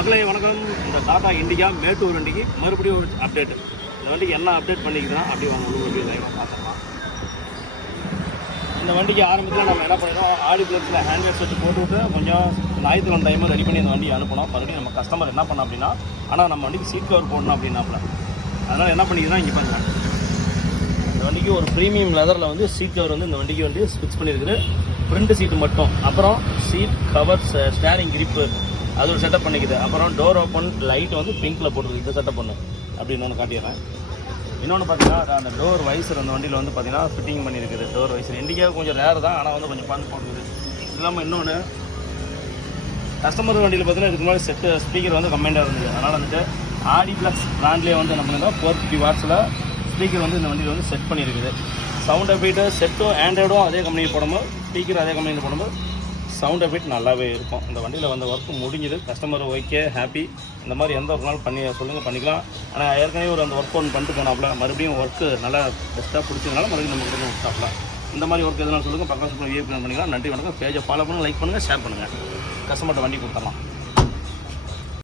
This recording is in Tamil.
மக்களே வணக்கம். இந்த டாடா இண்டிகா மேட்டூர் வண்டிக்கு மறுபடியும் ஒரு அப்டேட். இந்த வண்டிக்கு என்ன அப்டேட் பண்ணிக்கிறோம் அப்படி வாங்க அப்படி லைவாக பார்த்துக்கலாம். இந்த வண்டிக்கு ஆரம்பத்தில் நம்ம என்ன பண்ணிடுறோம், ஆடி பிளேஸில் ஹேண்ட்வேர்ஸ் வச்சு போட்டுவிட்டு கொஞ்சம் ஞாயிற்றுக்கிழமை டைமும் ரெடி பண்ணி இந்த வண்டியை அனுப்பணும். மறுபடியும் நம்ம கஸ்டமர் என்ன பண்ணோம் அப்படின்னா, ஆனால் நம்ம வண்டிக்கு சீட் கவர் போடணும் அப்படின்னாப்புல. அதனால் என்ன பண்ணிக்கிறோம், இங்கே பாருங்கள், இந்த வண்டிக்கு ஒரு ப்ரீமியம் லெதரில் வந்து சீட் கவர் வந்து இந்த வண்டிக்கு வந்து ஸ்விட்ச் பண்ணியிருக்குது. ஃப்ரண்ட் சீட்டு மட்டும், அப்புறம் சீட் கவர், ஸ்டேரிங் கிரிப்பு அது ஒரு செட்டப் பண்ணிக்குது. அப்புறம் டோர் ஓப்பன் லைட் வந்து பிங்க்கில் போட்டுருக்கு. இதை செட்டப் பண்ணு அப்படின்னு ஒன்று காட்டிடுறேன். இன்னொன்று பார்த்தீங்கன்னா, அந்த டோர் வைசர் அந்த வண்டியில் வந்து பார்த்தீங்கன்னா ஃபிட்டிங் பண்ணியிருக்குது. டோர் வைசர் இண்டிகா கொஞ்சம் ரேர் தான், ஆனால் வந்து கொஞ்சம் பார்த்து போட்டுருக்குது. இது இல்லாமல் இன்னொன்று, கஸ்டமர் வண்டியில் பார்த்தீங்கன்னா இதுக்கு முன்னாடி செட்டு ஸ்பீக்கர் வந்து கம்ப்ளைண்டாக இருந்தது. அதனால் வந்துட்டு ஆடி ப்ளஸ் பிராண்ட்லேயே வந்து என்ன பண்ணியிருந்தோம், 450 வாட்ஸில் ஸ்பீக்கர் வந்து இந்த வண்டியில் வந்து செட் பண்ணியிருக்குது. சவுண்ட் எஃபெக்ட்டு செட்டும் ஆண்ட்ராய்டும் அதே கம்பெனியில் போடும்போது, ஸ்பீக்கர் அதே கம்பெனியில் போடும்போது சவுண்ட் எஃபெக்ட் நல்லாவே இருக்கும். இந்த வண்டியில் வந்து ஒர்க்கு முடிஞ்சுது. Customer okay, happy. இந்த மாதிரி எந்த ஒரு நாள் பண்ணி சொல்லுங்கள், பண்ணிக்கலாம். ஆனால் ஏற்கனவே ஒரு அந்த ஒர்க் ஒன்று பண்ணிட்டு போனாப்புல, மறுபடியும் ஒர்க்கு நல்லா பெஸ்ட்டாக பிடிச்சதுனால மறுபடியும் நம்ம கிட்ட விட்டாப்ல. இந்த மாதிரி ஒர்க் எதுனாலும் சொல்லுங்கள், பக்கம் விஏபி பண்ணிக்கலாம். நன்றி, வணக்கம். பேஜை ஃபாலோ பண்ணுங்கள், லைக் பண்ணுங்கள், ஷேர் பண்ணுங்கள். கஸ்டமர்கிட்ட வண்டி கொடுத்துடலாம்.